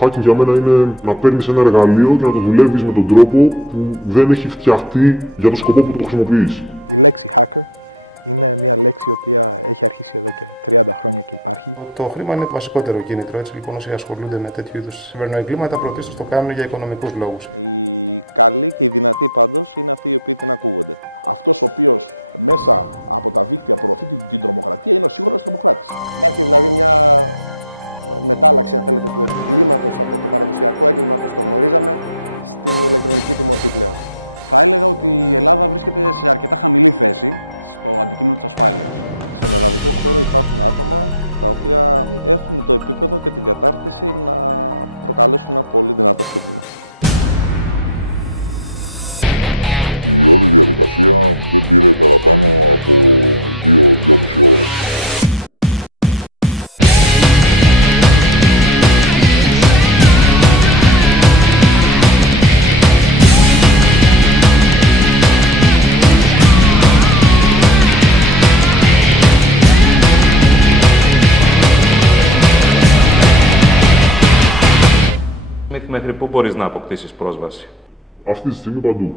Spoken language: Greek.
hacking για μένα είναι να παίρνεις ένα εργαλείο και να το δουλεύεις με τον τρόπο που δεν έχει φτιαχτεί για το σκοπό που το χρησιμοποιείς. Η λέξη hacker είναι μια λέξη η οποία έχει αρχίσει εδώ και 30 χρόνια και υπάρχει. Το χρήμα είναι το βασικότερο κίνητρο. Έτσι λοιπόν, όσοι ασχολούνται με τέτοιου είδους κυβερνοεγκλήματα πρωτίστως το κάνουν για οικονομικούς λόγους. Οι καλοί και οι δυνατοί πάντως είναι αυτοί οι οποίοι δεν ακούγονται. Αυτός ο οποίος μέσα από τα δίκτυα προωθεί την τρομοκρατία είναι ο σίγουρος τρομοκράτης. Υπάρχει δηλαδή μια μετάλλαξη, αν θέλετε, του εγκλήματος από το παραδοσιακό έγκλημα όπως το γνωρίζαμε στην ηλεκτρονική του μορφή πλέον. Θα έλεγα ότι η Ελλάδα βρίσκεται σε αρκετά χαμηλή θέση στο αντικείμενο της ασφάλειας. Στον ελλαδικό χώρο υπάρχουν άτομα τα οποία έχουν το επίπεδο και την κατάρτιση να προκαλέσουν ένα πολύ δυνατό χτύπημα. Η όλη διαδικασία δεν πήρε παραπάνω από 2-2,5 ώρες. Μέχρι πού μπορείς να αποκτήσεις πρόσβαση? Αυτή τη στιγμή παντού.